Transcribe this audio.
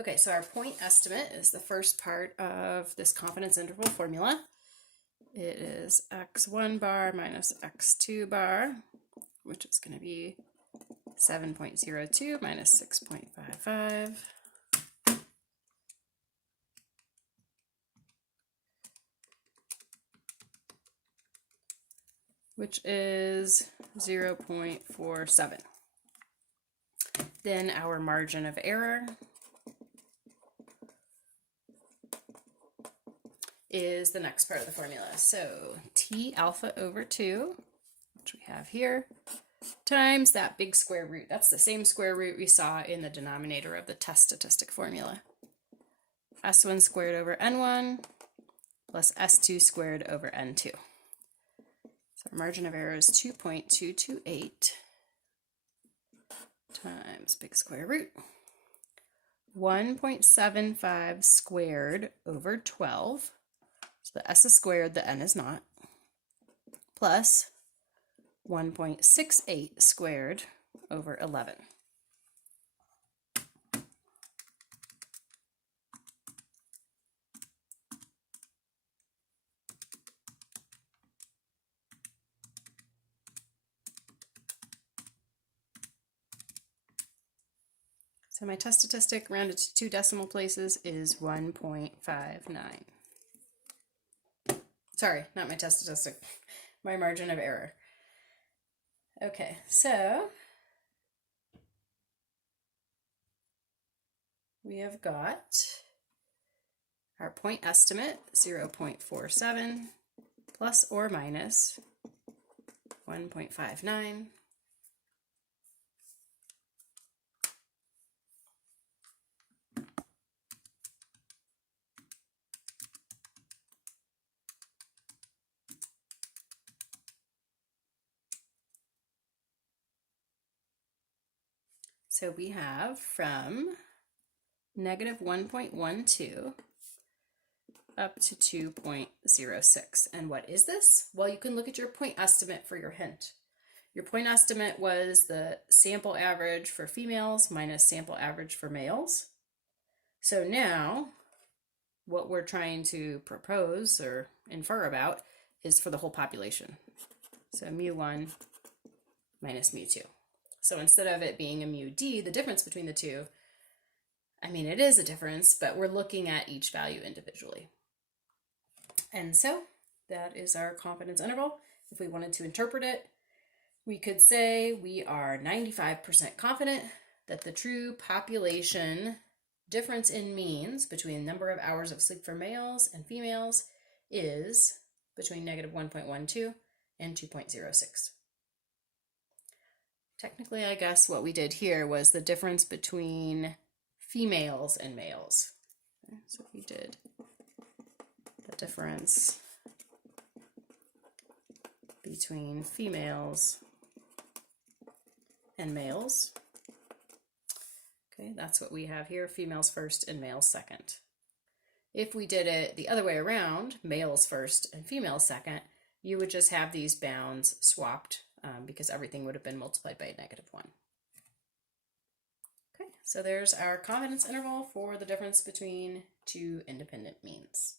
Okay, so our point estimate is the first part of this confidence interval formula. It is x1 bar minus x2 bar, which is going to be 7.02 minus 6.55. Which is 0.47. Then our margin of error is the next part of the formula. So T alpha over 2, which we have here, times that big square root. That's the same square root we saw in the denominator of the test statistic formula. S1 squared over N1 plus S2 squared over N2. So our margin of error is 2.228 times big square root 1.75 squared over 12. So the S is squared, the N is not, plus 1.68 squared over 11. So my test statistic rounded to 2 decimal places is 1.59. Sorry, not my test statistic, my margin of error. Okay, so we have got our point estimate, 0.47 plus or minus 1.59. So we have from negative 1.12 up to 2.06. And what is this? Well, you can look at your point estimate for your hint. Your point estimate was the sample average for females minus sample average for males. So now what we're trying to propose or infer about is for the whole population. So mu1 minus mu2. So instead of it being a mu d, the difference between the two, I mean, it is a difference, but we're looking at each value individually. And so that is our confidence interval. If we wanted to interpret it, we could say we are 95% confident that the true population difference in means between number of hours of sleep for males and females is between negative 1.12 and 2.06. Technically, I guess what we did here was the difference between females and males. So we did the difference between females and males. Okay, that's what we have here, females first and males second. If we did it the other way around, males first and females second, you would just have these bounds swapped because everything would have been multiplied by negative 1. Okay, so there's our confidence interval for the difference between two independent means.